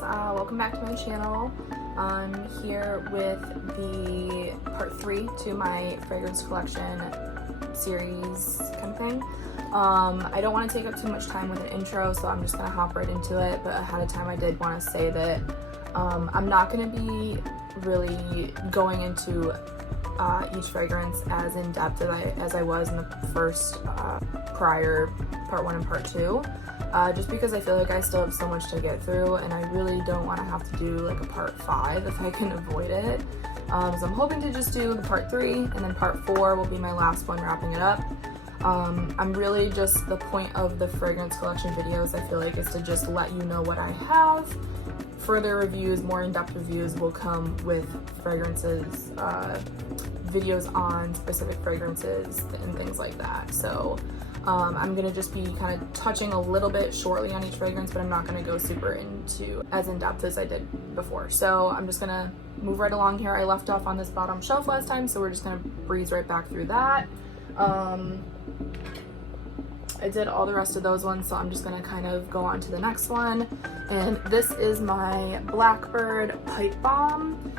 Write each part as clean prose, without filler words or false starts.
welcome back to my channel. I'm here with the part 3 to my fragrance collection series kind of thing. I don't want to take up too much time with an intro, so I'm just going to hop right into it, but ahead of time I did want to say that I'm not going to be really going into each fragrance as in depth as I was in the first prior part 1 and part 2. Just because I feel like I still have so much to get through and I really don't want to have to do like a part 5 if I can avoid it. So I'm hoping to just do the part 3 and then part 4 will be my last one wrapping it up. I'm really just, the point of the fragrance collection videos I feel like is to just let you know what I have. Further reviews, more in-depth reviews will come with fragrances, videos on specific fragrances and things like that. So I'm gonna just be kind of touching a little bit shortly on each fragrance, but I'm not gonna go super into as in-depth as I did before. So I'm just gonna move right along here. I left off on this bottom shelf last time, so we're just gonna breeze right back through that. I did all the rest of those ones, so I'm just gonna kind of go on to the next one. And this is my Blackbird Pipe Bomb.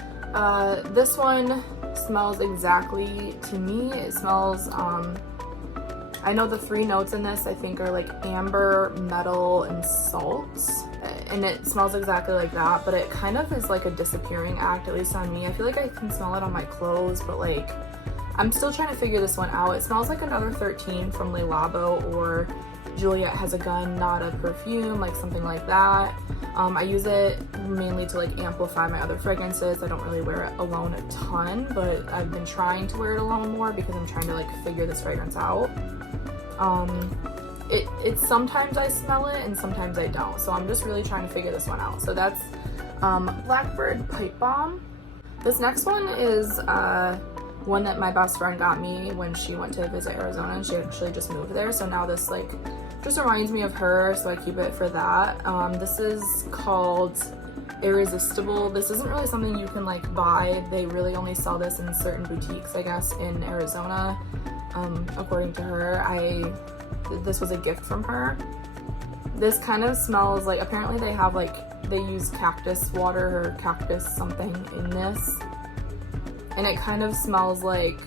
This one smells exactly to me. It smells, I know the 3 notes in this I think are like amber, metal, and salts. And it smells exactly like that, but it kind of is like a disappearing act, at least on me. I feel like I can smell it on my clothes, but like, I'm still trying to figure this one out. It smells like another 13 from Le Labo or Juliet Has a Gun, not a perfume, like something like that. I use it mainly to like amplify my other fragrances. I don't really wear it alone a ton, but I've been trying to wear it alone more because I'm trying to like figure this fragrance out. It sometimes I smell it and sometimes I don't, so I'm just really trying to figure this one out. So that's Blackbird Pipe Bomb. This next one is one that my best friend got me when she went to visit Arizona, and she actually just moved there, so now this like just reminds me of her, so I keep it for that. This is called Irresistible. This isn't really something you can like buy. They really only sell this in certain boutiques, I guess, in Arizona. According to her, this was a gift from her. This kind of smells like, apparently they have like, they use cactus water or cactus something in this. And it kind of smells like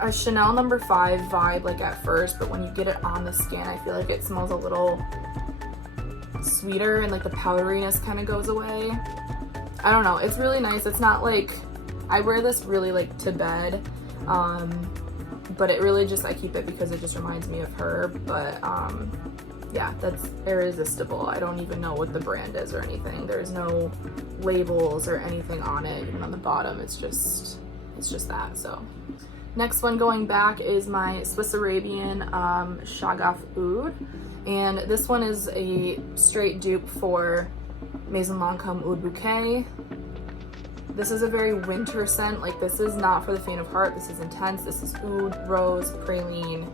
a Chanel No. 5 vibe like at first, but when you get it on the skin, I feel like it smells a little sweeter and like the powderiness kind of goes away. I don't know, it's really nice. It's not like, I wear this really like to bed, but it really just, I keep it because it just reminds me of her. But yeah, that's Irresistible. I don't even know what the brand is or anything. There's no labels or anything on it, even on the bottom. It's just that. So next one going back is my Swiss Arabian Shagaf Oud, and this one is a straight dupe for Monsieur Lancome Oud Bouquet. This is a very winter scent. Like, this is not for the faint of heart. This is intense. This is oud, rose, praline,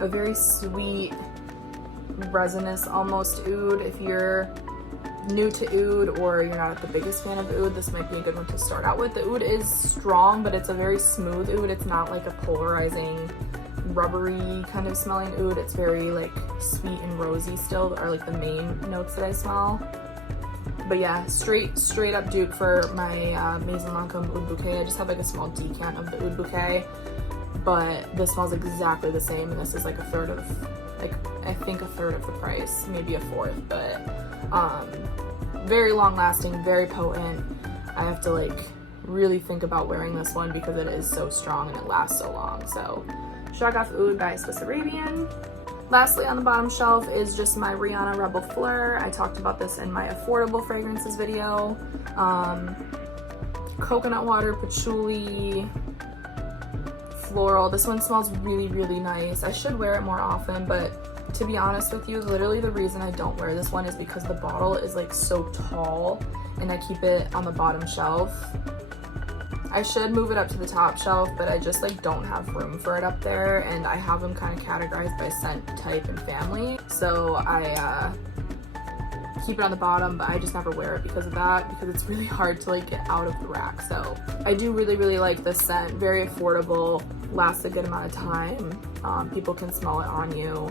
a very sweet, resinous almost oud. If you're new to oud or you're not the biggest fan of oud, this might be a good one to start out with. The oud is strong, but it's a very smooth oud. It's not like a polarizing, rubbery kind of smelling oud. It's very like sweet and rosy still, are like the main notes that I smell. But yeah, straight up dupe for my Monsieur Lancome Oud Bouquet. I just have like a small decant of the Oud Bouquet, but this smells exactly the same, and this is like a third of, like, I think a third of the price, maybe a fourth, but very long lasting, very potent. I have to like really think about wearing this one because it is so strong and it lasts so long. So Shagaf Oud by Swiss Arabian. Lastly on the bottom shelf is just my Rihanna Rebel Fleur. I talked about this in my affordable fragrances video. Coconut water, patchouli, floral. This one smells really, really nice. I should wear it more often, but to be honest with you, literally the reason I don't wear this one is because the bottle is like so tall and I keep it on the bottom shelf. I should move it up to the top shelf, but I just like don't have room for it up there, and I have them kind of categorized by scent type and family. So I keep it on the bottom, but I just never wear it because of that, because it's really hard to like get out of the rack. So I do really like this scent. Very affordable, lasts a good amount of time. People can smell it on you.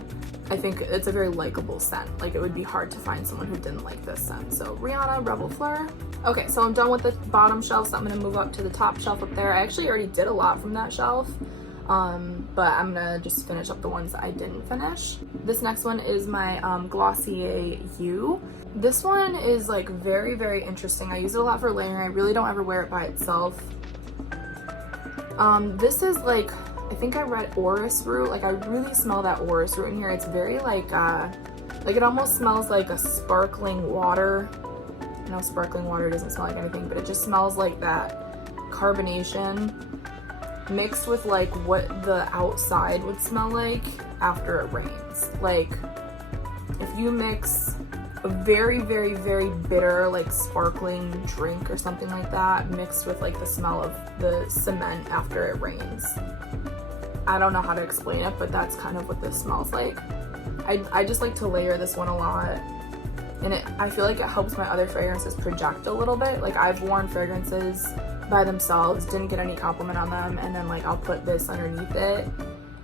I think it's a very likable scent. Like, it would be hard to find someone who didn't like this scent. So Rihanna, Rebel Fleur. Okay, so I'm done with the bottom shelf, so I'm gonna move up to the top shelf up there. I actually already did a lot from that shelf, but I'm gonna just finish up the ones that I didn't finish. This next one is my Glossier U. This one is like very interesting. I use it a lot for layering. I really don't ever wear it by itself. This is like, I think I read orris root. Like, I really smell that orris root in here. It's very like it almost smells like a sparkling water. I know sparkling water doesn't smell like anything, but it just smells like that carbonation mixed with like what the outside would smell like after it rains. Like, if you mix a very bitter like sparkling drink or something like that mixed with like the smell of the cement after it rains. I don't know how to explain it, but that's kind of what this smells like. I just like to layer this one a lot, and I feel like it helps my other fragrances project a little bit. Like, I've worn fragrances by themselves, didn't get any compliment on them, and then like I'll put this underneath it,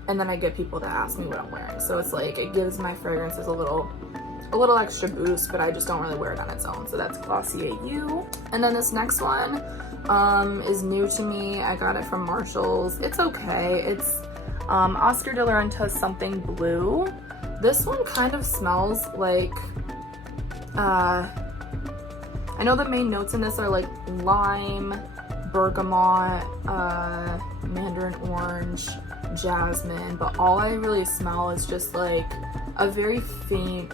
and then I get people to ask me what I'm wearing. So it's like, it gives my fragrances a little extra boost, but I just don't really wear it on its own. So that's Glossier U. And then this next one is new to me. I got it from Marshall's. It's okay. It's Oscar de la Renta Something Blue. This one kind of smells like, I know the main notes in this are like lime, bergamot, mandarin orange, jasmine, but all I really smell is just like a very faint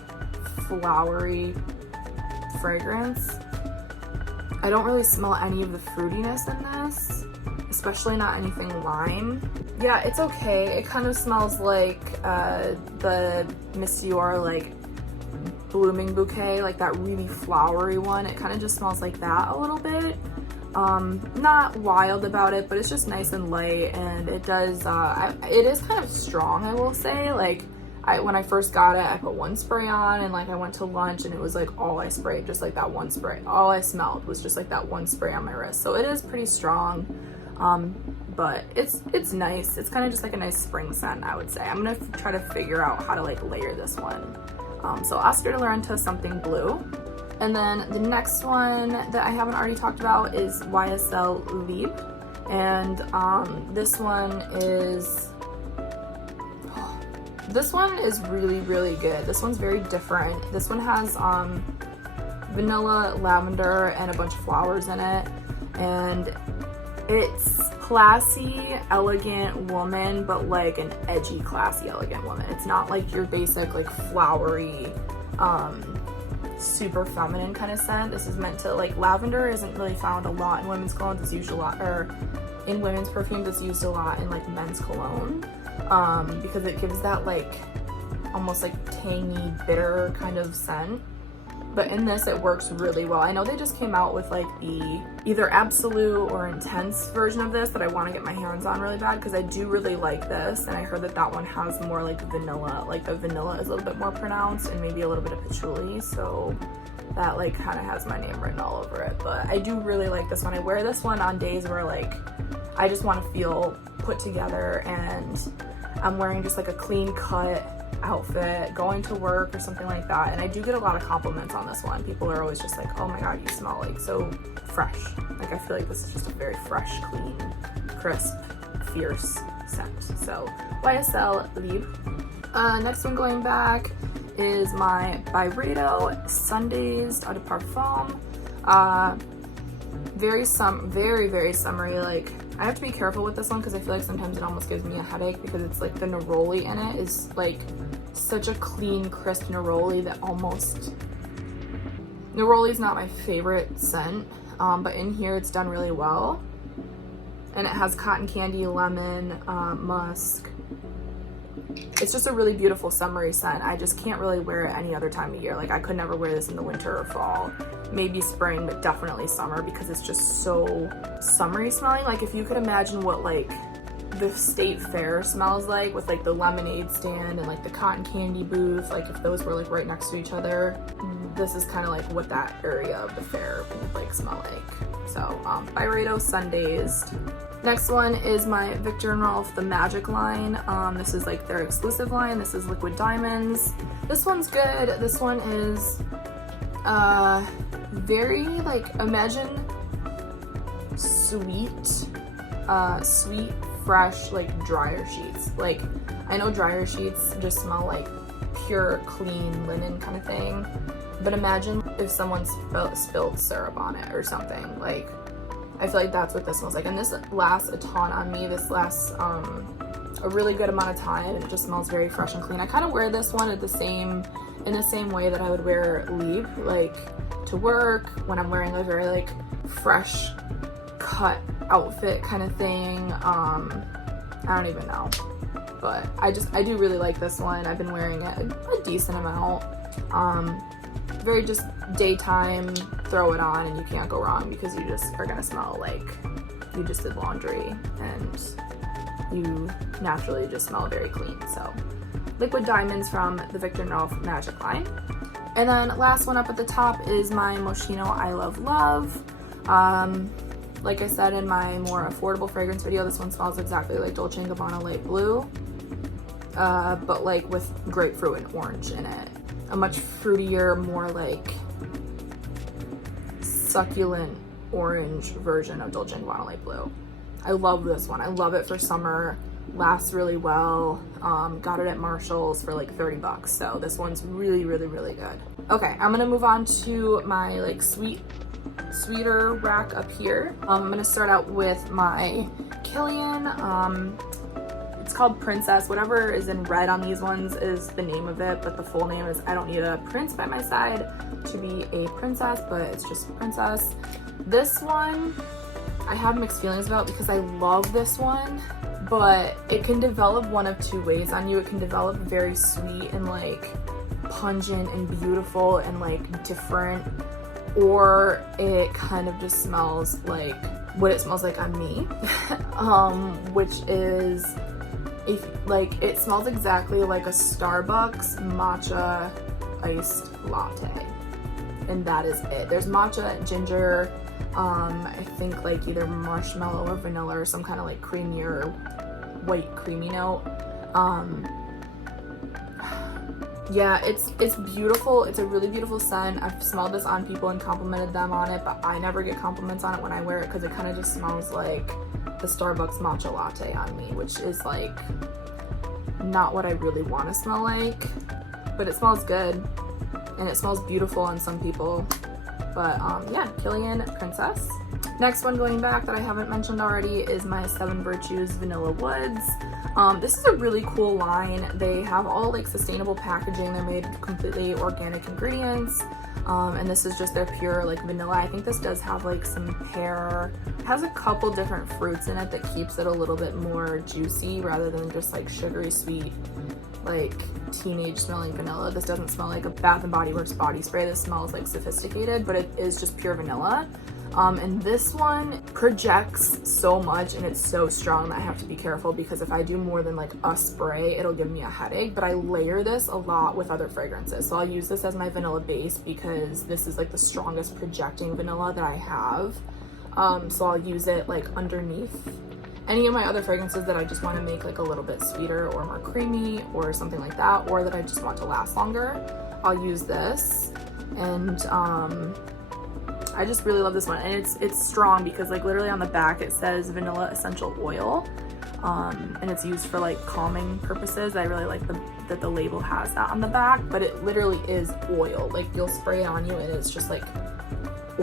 flowery fragrance. I don't really smell any of the fruitiness in this, especially not anything lime. Yeah, it's okay. It kind of smells like the Monsieur Dior like blooming bouquet, like that really flowery one. It kind of just smells like that a little bit. Not wild about it, but it's just nice and light, and it does it is kind of strong, I will say. Like, when I first got it, I put one spray on, and like I went to lunch and it was like all I sprayed, just like that one spray. All I smelled was just like that one spray on my wrist. So it is pretty strong, but it's nice. It's kind of just like a nice spring scent, I would say. I'm gonna try to figure out how to like layer this one. So Oscar de la Renta Something Blue. And then the next one that I haven't already talked about is YSL Leap. And this one is really good. This one's very different. This one has vanilla, lavender, and a bunch of flowers in it. And it's classy, elegant woman, but like an edgy, classy, elegant woman. It's not like your basic like flowery, super feminine kind of scent. This is meant to, like, lavender isn't really found a lot in women's colognes. It's used a lot, or in women's perfumes, it's used a lot in like men's cologne, because it gives that like almost like tangy, bitter kind of scent. But in this, it works really well. I know they just came out with like the either absolute or intense version of this that I want to get my hands on really bad, because I do really like this, and I heard that that one has more like vanilla. Like, the vanilla is a little bit more pronounced, and maybe a little bit of patchouli, so that like kind of has my name written all over it. But I do really like this one. I wear this one on days where like I just want to feel put together, and I'm wearing just like a clean cut outfit, going to work or something like that. And I do get a lot of compliments on this one. People are always just like, oh my god, you smell like so fresh. Like, I feel like this is just a very fresh, clean, crisp, fierce scent. So YSL Leap. Next one going back is my Byredo Sundays Eau de Parfum. Very summery. Like, I have to be careful with this one because I feel like sometimes it almost gives me a headache, because it's like the neroli in it is like such a clean, crisp neroli that almost... Neroli is not my favorite scent, but in here it's done really well. And it has cotton candy, lemon, musk. It's just a really beautiful summery scent. I just can't really wear it any other time of year. Like, I could never wear this in the winter or fall. Maybe spring, but definitely summer, because it's just so summery smelling. Like, if you could imagine what like the state fair smells like, with like the lemonade stand and like the cotton candy booth, like if those were like right next to each other, this is kind of like what that area of the fair would like smell like. So Byredo Sun-Dazed. Next one is my Viktor Rolf The Magic line. This is like their exclusive line. This is Liquid Diamonds. This one's good. This one is very like, imagine sweet, fresh, like dryer sheets. Like, I know dryer sheets just smell like pure, clean linen kind of thing, but imagine if someone spilled syrup on it or something. Like, I feel like that's what this smells like. And this lasts a ton on me. This lasts a really good amount of time, and it just smells very fresh and clean. I kind of wear this one in the same way that I would wear Leap, like to work, when I'm wearing a very like fresh cut outfit kind of thing. I don't even know, but I do really like this one. I've been wearing it a decent amount. Very just daytime, throw it on and you can't go wrong, because you just are gonna smell like you just did laundry, and you naturally just smell very clean. So Liquid Diamonds from the Viktor Rolf Magic line. And then last one up at the top is my Moschino I Love Love. Like I said in my more affordable fragrance video, this one smells exactly like Dolce & Gabbana Light Blue, but like with grapefruit and orange in it. A much fruitier, more like succulent orange version of Dolce & Gabbana Light Blue. I love this one. I love it for summer. Lasts really well. Got it at Marshall's for like 30 bucks. So this one's really, really, really good. Okay, I'm gonna move on to my like sweeter rack up here. I'm gonna start out with my Kilian. It's called Princess. Whatever is in red on these ones is the name of it, but the full name is I Don't Need a Prince by My Side to Be a Princess, but it's just Princess. This one I have mixed feelings about, because I love this one, but it can develop one of two ways on you. It can develop very sweet and like pungent and beautiful and like different, or it kind of just smells like what it smells like on me, which is it smells exactly like a Starbucks matcha iced latte, and that is it. There's matcha, ginger, I think like either marshmallow or vanilla or some kind of like creamier white creamy note. Yeah, it's beautiful. It's a really beautiful scent. I've smelled this on people and complimented them on it, but I never get compliments on it when I wear it, because it kind of just smells like the Starbucks matcha latte on me, which is like not what I really want to smell like, but it smells good and it smells beautiful on some people. But yeah, Kilian Princess. Next one going back that I haven't mentioned already is my 7 Virtues Vanilla Woods. This is a really cool line. They have all like sustainable packaging. They're made completely organic ingredients. And this is just their pure like vanilla. I think this does have like some pear. It has a couple different fruits in it that keeps it a little bit more juicy rather than just like sugary sweet, like teenage smelling vanilla. This doesn't smell like a Bath and Body Works body spray. This smells like sophisticated, but it is just pure vanilla. And this one projects so much and it's so strong that I have to be careful, because if I do more than like a spray, it'll give me a headache. But I layer this a lot with other fragrances. So I'll use this as my vanilla base, because this is like the strongest projecting vanilla that I have. So I'll use it like underneath any of my other fragrances that I just want to make like a little bit sweeter or more creamy or something like that, or that I just want to last longer. I'll use this, and I just really love this one. And it's strong, because like literally on the back it says vanilla essential oil, and it's used for like calming purposes. I really like that the label has that on the back, but it literally is oil. Like you'll spray it on you and it's just like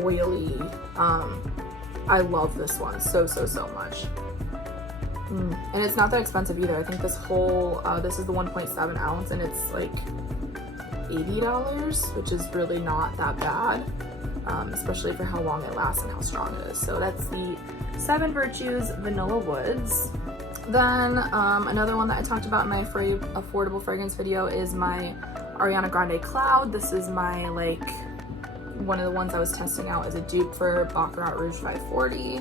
oily. I love this one so much. And it's not that expensive either. I think this whole this is the 1.7 ounce and it's like $80, which is really not that bad. Especially for how long it lasts and how strong it is. So that's the 7 Virtues Vanilla Woods. Then another one that I talked about in my affordable fragrance video is my Ariana Grande Cloud. This is my like one of the ones I was testing out as a dupe for Baccarat Rouge 540,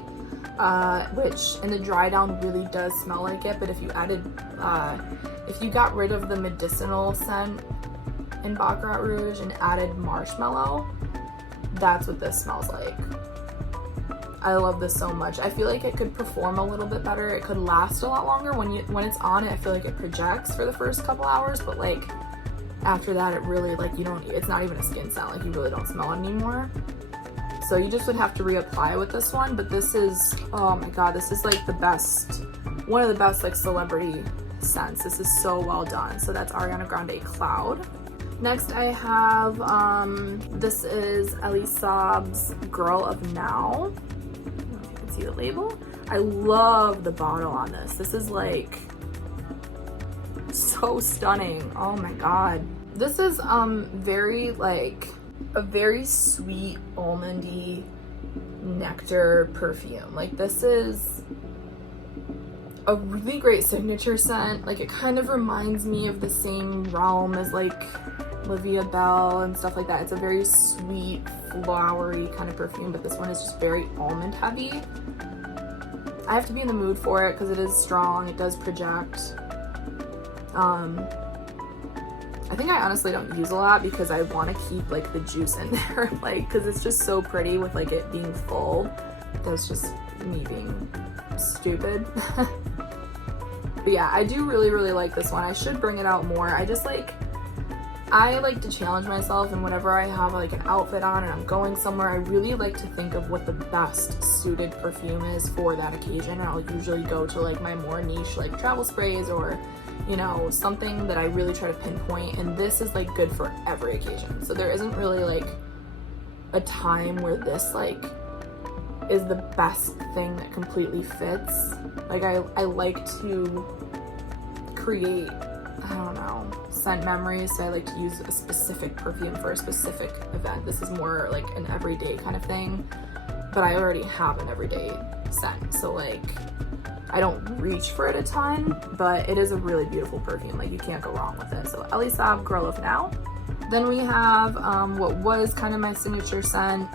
which in the dry down really does smell like it, but if you added if you got rid of the medicinal scent in Baccarat Rouge and added marshmallow, that's what this smells like. I love this so much. I feel like it could perform a little bit better. It could last a lot longer. When it's on it, I feel like it projects for the first couple hours, but like after that, it really, like, it's not even a skin scent. Like, you really don't smell it anymore. So you just would have to reapply with this one. But this is, oh my god, this is like the best, one of the best like celebrity scents. This is so well done. So that's Ariana Grande Cloud. Next I have, this is Elie Saab's Girl of Now. I don't know if you can see the label. I love the bottle on this. This is like so stunning. Oh my god. This is very like a very sweet almondy nectar perfume. Like, this is a really great signature scent. Like, it kind of reminds me of the same realm as like La Vie Belle and stuff like that. It's a very sweet, flowery kind of perfume, but this one is just very almond heavy. I have to be in the mood for it because it is strong. It does project. I think I honestly don't use a lot because I want to keep like the juice in there, like, because it's just so pretty with like it being full. That's just me being stupid. But yeah, I do really like this one. I should bring it out more. I like to challenge myself, and whenever I have like an outfit on and I'm going somewhere, I really like to think of what the best suited perfume is for that occasion. And I'll usually go to like my more niche like travel sprays, or something that I really try to pinpoint, and this is like good for every occasion. So there isn't really like a time where this like is the best thing that completely fits. Like, I like to create, I don't know, scent memories, so I like to use a specific perfume for a specific event. This is more like an everyday kind of thing, but I already have an everyday scent, so like I don't reach for it a ton, but it is a really beautiful perfume. Like, you can't go wrong with it. So Elie Saab Girl of Now. Then we have what was kind of my signature scent,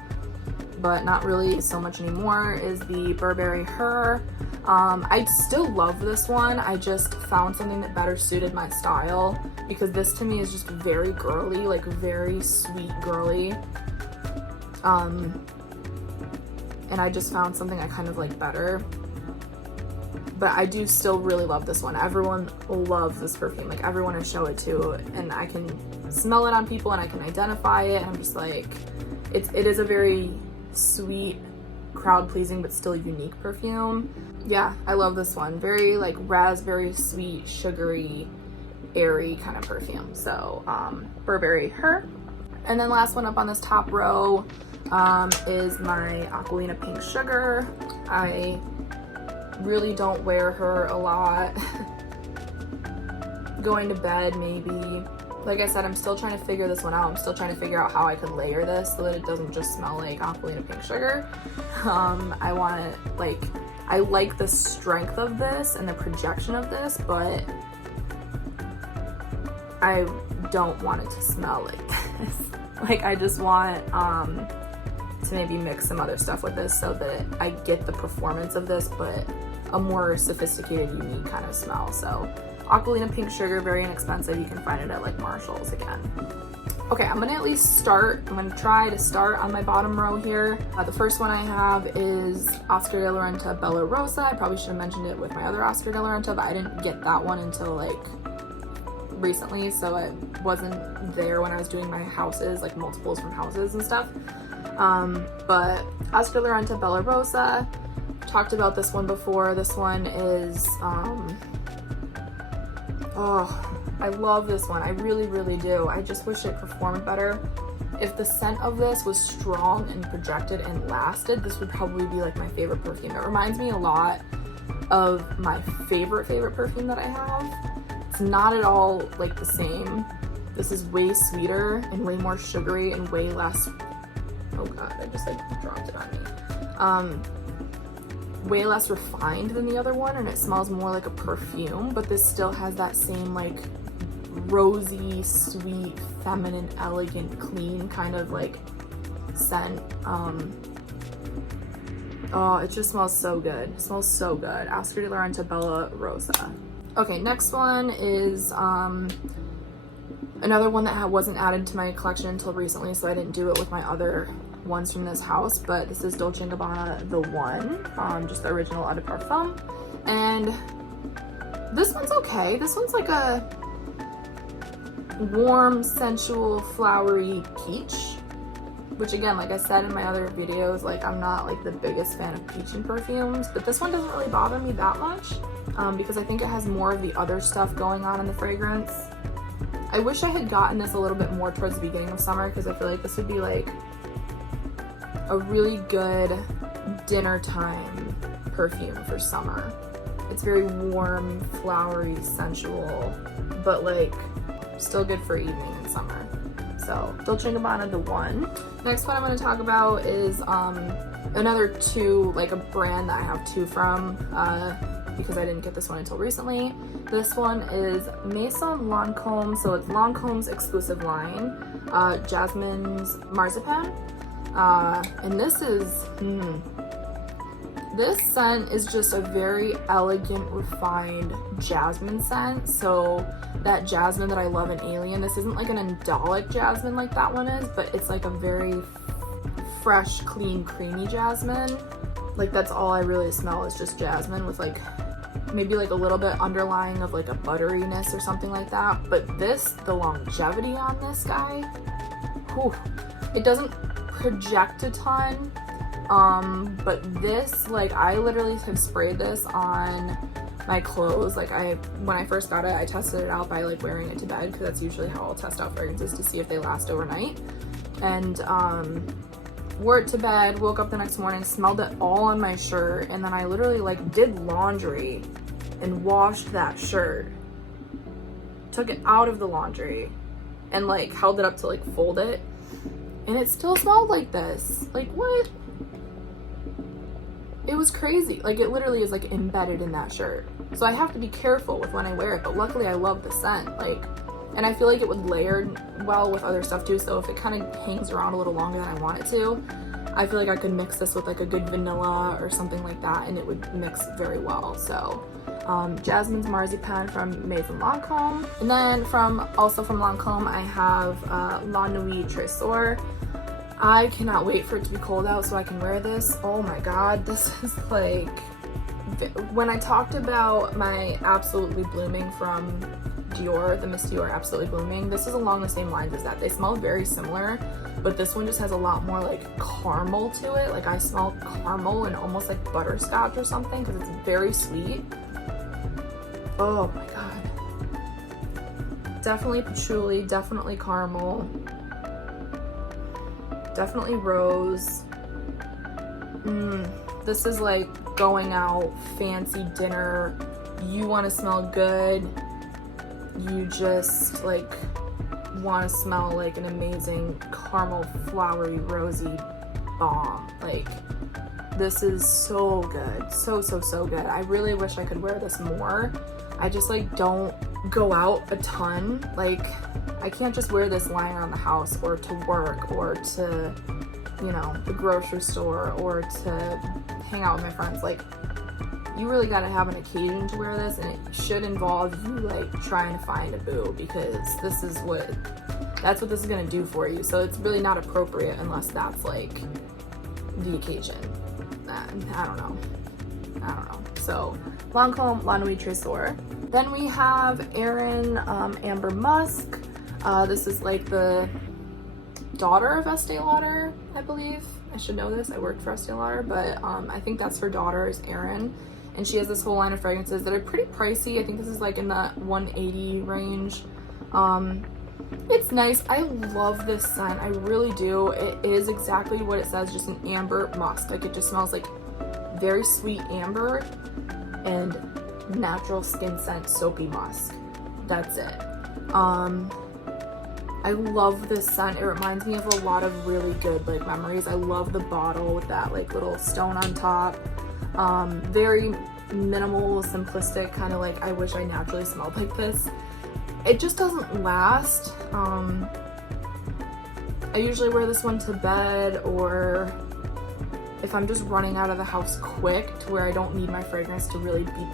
but not really so much anymore, is the Burberry Her. I still love this one. I just found something that better suited my style, because this to me is just very girly, like very sweet girly. And I just found something I kind of like better. But I do still really love this one. Everyone loves this perfume. Like, everyone I show it to, and I can smell it on people and I can identify it. And I'm just like, it is a very sweet, crowd pleasing, but still unique perfume. Yeah, I love this one. Very like raspberry, sweet, sugary, airy kind of perfume. So Burberry Her. And then last one up on this top row is my Aquaina Pink Sugar. I really don't wear her a lot. Going to bed maybe. Like I said, I'm still trying to figure this one out. I'm still trying to figure out how I could layer this so that it doesn't just smell like Aquaina Pink Sugar. I want to, like, I like the strength of this and the projection of this, but I don't want it to smell like this. Like, I just want to maybe mix some other stuff with this so that I get the performance of this, but a more sophisticated, unique kind of smell. So Aquaina Pink Sugar, very inexpensive. You can find it at like Marshall's again. Okay, I'm gonna at least start. I'm gonna try to start on my bottom row here. The first one I have is Oscar de la Renta Bella Rosa. I probably should have mentioned it with my other Oscar de la Renta, but I didn't get that one until like recently, so it wasn't there when I was doing my houses, like multiples from houses and stuff. But Oscar de la Renta Bella Rosa, talked about this one before. This one is oh, I love this one. I really do. I just wish it performed better. If the scent of this was strong and projected and lasted, this would probably be like my favorite perfume. It reminds me a lot of my favorite perfume that I have. It's not at all like the same. This is way sweeter and way more sugary and way less, oh god, I just like dropped it on me. Way less refined than the other one, and it smells more like a perfume, but this still has that same like rosy, sweet, feminine, elegant, clean kind of like scent. Oh, it just smells so good. It smells so good. Oscar de la Renta Bella Rosa. Okay, next one is Another one that wasn't added to my collection until recently, so I didn't do it with my other ones from this house, but this is Dolce Gabbana The One, just the original Eau de Parfum. And this one's okay. This one's like a warm, sensual, flowery peach, which again, like I said in my other videos, like I'm not like the biggest fan of peach in perfumes, but this one doesn't really bother me that much because I think it has more of the other stuff going on in the fragrance. I wish I had gotten this a little bit more towards the beginning of summer because I feel like this would be like a really good dinner time perfume for summer. It's very warm, flowery, sensual, but like still good for evening in summer. So Dolce & Gabbana The One. Next one I'm going to talk about is another two, like a brand that I have two from because I didn't get this one until recently. This one is Monsieur Lancome, so it's Lancome's exclusive line, Jasmine's Marzipan. And this is, this scent is just a very elegant, refined jasmine scent. So that jasmine that I love in Alien, this isn't like an andalic jasmine like that one is, but it's like a very fresh, clean, creamy jasmine. Like that's all I really smell is just jasmine with like maybe like a little bit underlying of like a butteriness or something like that. But this, the longevity on this guy, whew, it doesn't project a ton, but this, like I literally have sprayed this on my clothes. Like when I first got it, I tested it out by like wearing it to bed because that's usually how I'll test out fragrances to see if they last overnight. And wore it to bed, woke up the next morning, smelled it all on my shirt, and then I literally like did laundry and washed that shirt, took it out of the laundry and like held it up to like fold it, and it still smelled like this. Like what? It was crazy. Like it literally is like embedded in that shirt. So I have to be careful with when I wear it, but luckily I love the scent. Like, and I feel like it would layer well with other stuff too, so if it kind of hangs around a little longer than I want it to, I feel like I could mix this with like a good vanilla or something like that and it would mix very well. So Jasmine's Marzipan from Monsieur Lancome. And then also from Lancome, I have La Nuit Trésor. I cannot wait for it to be cold out so I can wear this. Oh my god, this is like, when I talked about my Absolutely Blooming from Dior, the Miss Dior Absolutely Blooming, this is along the same lines as that. They smell very similar, but this one just has a lot more like caramel to it. Like I smell caramel and almost like butterscotch or something because it's very sweet. Oh my god. Definitely patchouli, definitely caramel, definitely rose. This is like going out, fancy dinner, you want to smell good, you just like want to smell like an amazing caramel, flowery, rosy bomb. Like this is so good, so good. I really wish I could wear this more. I just like don't go out a ton. Like I can't just wear this lying around the house or to work or to, you know, the grocery store or to hang out with my friends. Like you really got to have an occasion to wear this, and it should involve you like trying to find a boo, because that's what this is going to do for you. So it's really not appropriate unless that's like the occasion. I don't know. So Lancome La Nuit Trésor. Then we have Erin Amber Musk. This is like the daughter of Estee Lauder, I believe. I should know this, I worked for Estee Lauder, but I think that's her daughter is Erin, and she has this whole line of fragrances that are pretty pricey. I think this is like in the $180 range. It's nice. I love this scent, I really do. It is exactly what it says, just an amber musk. Like it just smells like very sweet amber and natural skin scent soapy musk. That's it. I love this scent. It reminds me of a lot of really good like memories. I love the bottle with that like little stone on top. Very minimal, simplistic, kind of like I wish I naturally smelled like this. It just doesn't last. I usually wear this one to bed, or if I'm just running out of the house quick to where I don't need my fragrance to really be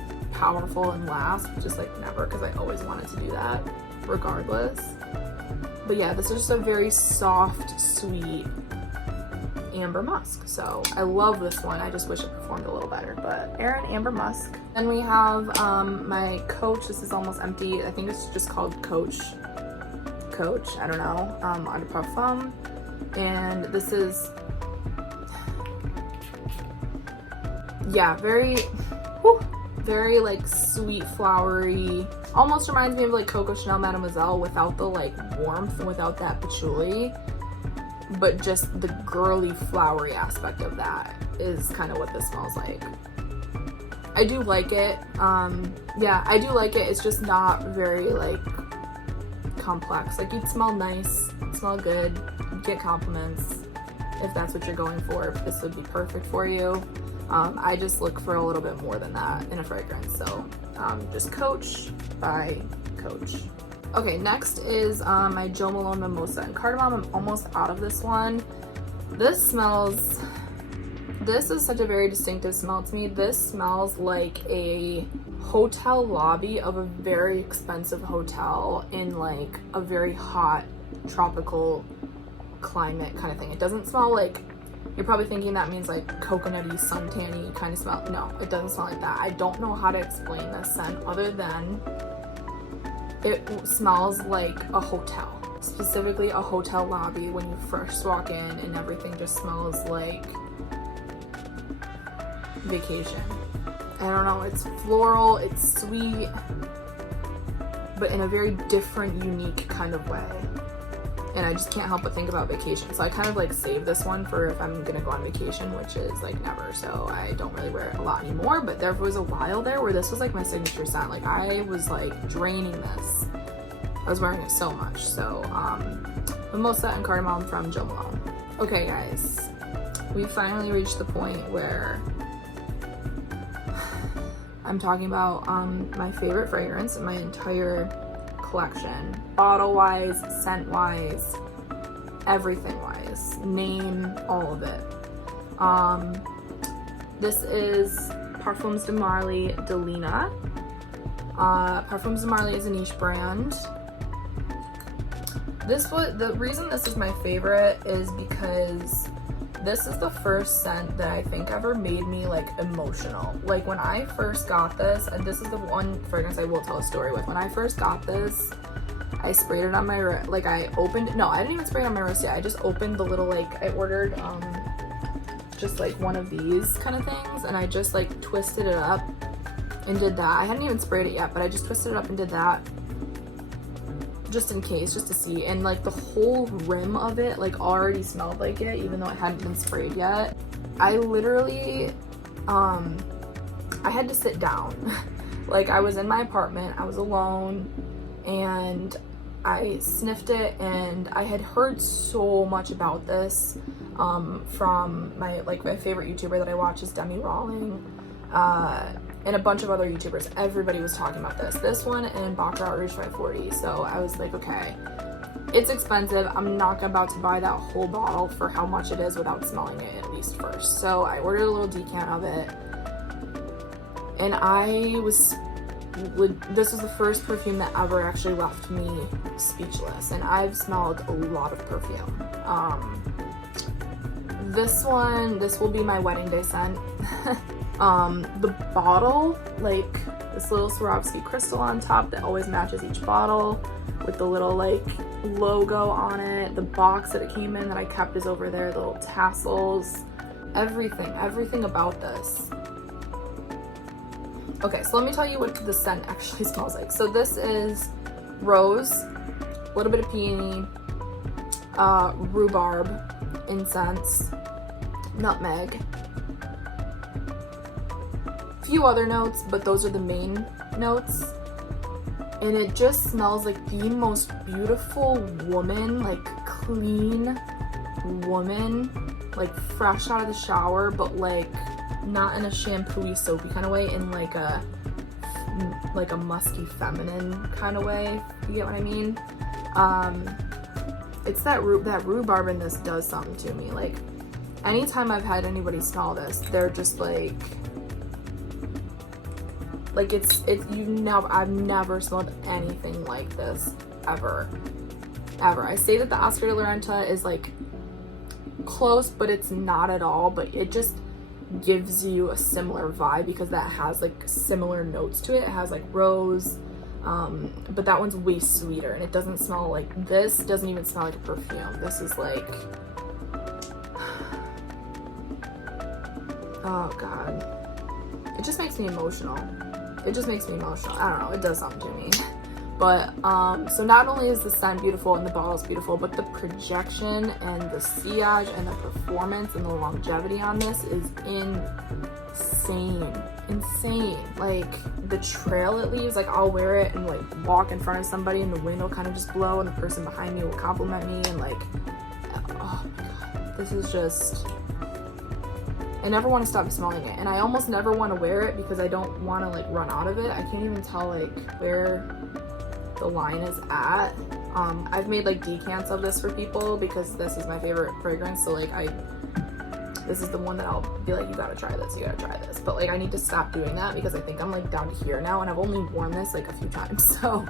powerful and last, just like never, because I always wanted to do that regardless. But yeah, this is just a very soft, sweet amber musk. So I love this one. I just wish it performed a little better, but Erin Amber Musk. Then we have my Coach. This is almost empty. I think it's just called Coach, I don't know, Eau de Parfum. And this is, yeah, very like sweet, flowery, almost reminds me of like Coco Chanel Mademoiselle without the like warmth and without that patchouli, but just the girly, flowery aspect of that is kind of what this smells like. I do like it. Yeah, I do like it. It's just not very like complex. Like, you'd smell nice, smell good, get compliments if that's what you're going for. If this would be perfect for you. I just look for a little bit more than that in a fragrance. So just Coach by Coach. Okay, next is my Jo Malone Mimosa and Cardamom. I'm almost out of this one. This is such a very distinctive smell to me. This smells like a hotel lobby of a very expensive hotel in like a very hot tropical climate kind of thing. It doesn't smell like, you're probably thinking that means like coconutty, suntanny kind of smell. No, it doesn't smell like that. I don't know how to explain this scent other than it smells like a hotel, specifically a hotel lobby when you first walk in, and everything just smells like vacation. I don't know, it's floral, it's sweet, but in a very different, unique kind of way. And I just can't help but think about vacation. So I kind of like save this one for if I'm gonna go on vacation, which is like never. So I don't really wear it a lot anymore, but there was a while there where this was like my signature scent. Like, I was like draining this. I was wearing it so much. So Mimosa and Cardamom from Jo Malone. Okay guys, we finally reached the point where I'm talking about my favorite fragrance in my entire collection. Bottle-wise, scent-wise, everything-wise. Name all of it. This is Parfums Marly Delina. Parfums Marly is a niche brand. The reason this is my favorite is because this is the first scent that I think ever made me like emotional. Like, when I first got this, and this is the one fragrance I will tell a story with. When I first got this, I sprayed it on my wrist. Like, I didn't even spray it on my wrist yet. I just opened the little, like, I ordered just like one of these kind of things, and I just like twisted it up and did that. I hadn't even sprayed it yet, but I just twisted it up and did that just in case, just to see. And like the whole rim of it like already smelled like it, even though it hadn't been sprayed yet. I literally I had to sit down. Like, I was in my apartment, I was alone, and I sniffed it, and I had heard so much about this from my favorite YouTuber that I watch is Demi Rawling, and a bunch of other YouTubers. Everybody was talking about this one and Baccarat Rouge 540. So I was like, okay, it's expensive. I'm not about to buy that whole bottle for how much it is without smelling it at least first. So I ordered a little decant of it, and this was the first perfume that ever actually left me speechless. And I've smelled a lot of perfume. This will be my wedding day scent. The bottle, like this little Swarovski crystal on top that always matches each bottle with the little like logo on it. The box that it came in that I kept is over there, the little tassels, everything about this. Okay, so let me tell you what the scent actually smells like. So this is rose, a little bit of peony, rhubarb, incense, nutmeg, few other notes, but those are the main notes. And it just smells like the most beautiful woman, like clean woman, like fresh out of the shower, but like not in a shampoo-y, soapy kind of way, in like a musky feminine kind of way. You get what I mean? It's that rhubarb in this does something to me. Like, anytime I've had anybody smell this, they're just like, Like I've never smelled anything like this ever. I say that the Oscar de la Renta is like close, but it's not at all, but it just gives you a similar vibe because that has like similar notes to it. It has like rose, but that one's way sweeter, and it doesn't smell like this. Doesn't even smell like a perfume. This is like, oh god, it just makes me emotional. I don't know, it does something to me. But so not only is the scent beautiful and the bottle is beautiful, but the projection and the sillage and the performance and the longevity on this is insane. Like the trail it leaves, like I'll wear it and like walk in front of somebody and the wind will kind of just blow and the person behind me will compliment me, and like, oh my god, this is just, I never want to stop smelling it, and I almost never want to wear it because I don't want to like run out of it. I can't even tell like where the line is at. I've made like decants of this for people because this is my favorite fragrance, so like this is the one that I'll be like, you gotta try this, but like I need to stop doing that because I think I'm like down to here now, and I've only worn this like a few times, so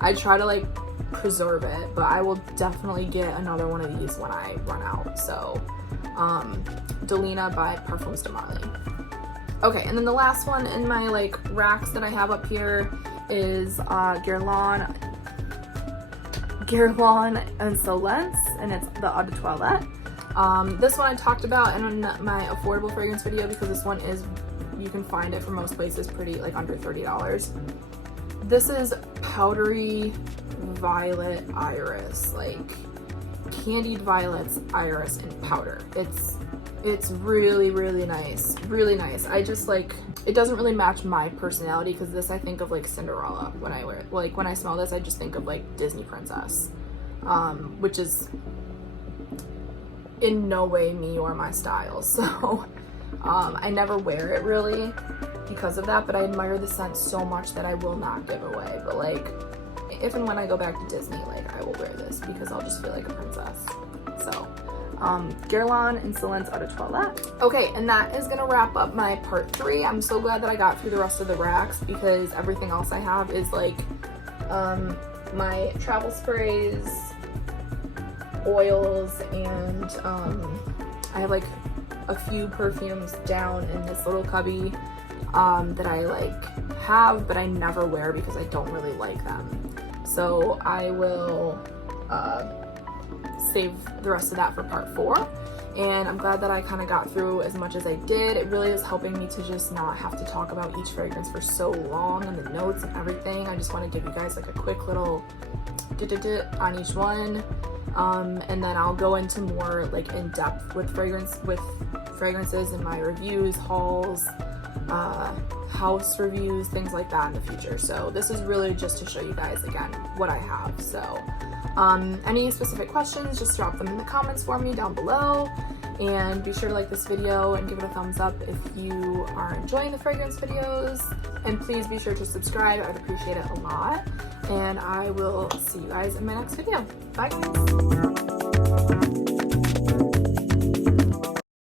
I try to like preserve it, but I will definitely get another one of these when I run out. So Dolina by Parfums Marly. Okay, and then the last one in my like racks that I have up here is Guerlain and Solence, and it's the Eau de Toilette. This one I talked about in my affordable fragrance video because this one is, you can find it for most places pretty like under $30. This is powdery violet iris, like candied violets iris in powder. It's really nice. I just like, it doesn't really match my personality because this, I think of like Cinderella when I wear it. Like when I smell this, I just think of like Disney princess, which is in no way me or my style. So I never wear it really because of that, but I admire the scent so much that I will not give away. But like if and when I go back to Disney, like I will wear this because I'll just feel like a princess. So Guerlain and Solence Eau de Toilette. Okay, and that is gonna wrap up my part 3. I'm so glad that I got through the rest of the racks because everything else I have is like my travel sprays, oils, and I have like a few perfumes down in this little cubby that I like have, but I never wear because I don't really like them. So I will save the rest of that for part 4, and I'm glad that I kind of got through as much as I did. It really is helping me to just not have to talk about each fragrance for so long and the notes and everything. I just want to give you guys like a quick little on each one, and then I'll go into more like in depth with fragrances in my reviews, hauls, house reviews, things like that in the future. So this is really just to show you guys again what I have. So any specific questions, just drop them in the comments for me down below, and be sure to like this video and give it a thumbs up if you are enjoying the fragrance videos, and please be sure to subscribe. I would appreciate it a lot, and I will see you guys in my next video. Bye.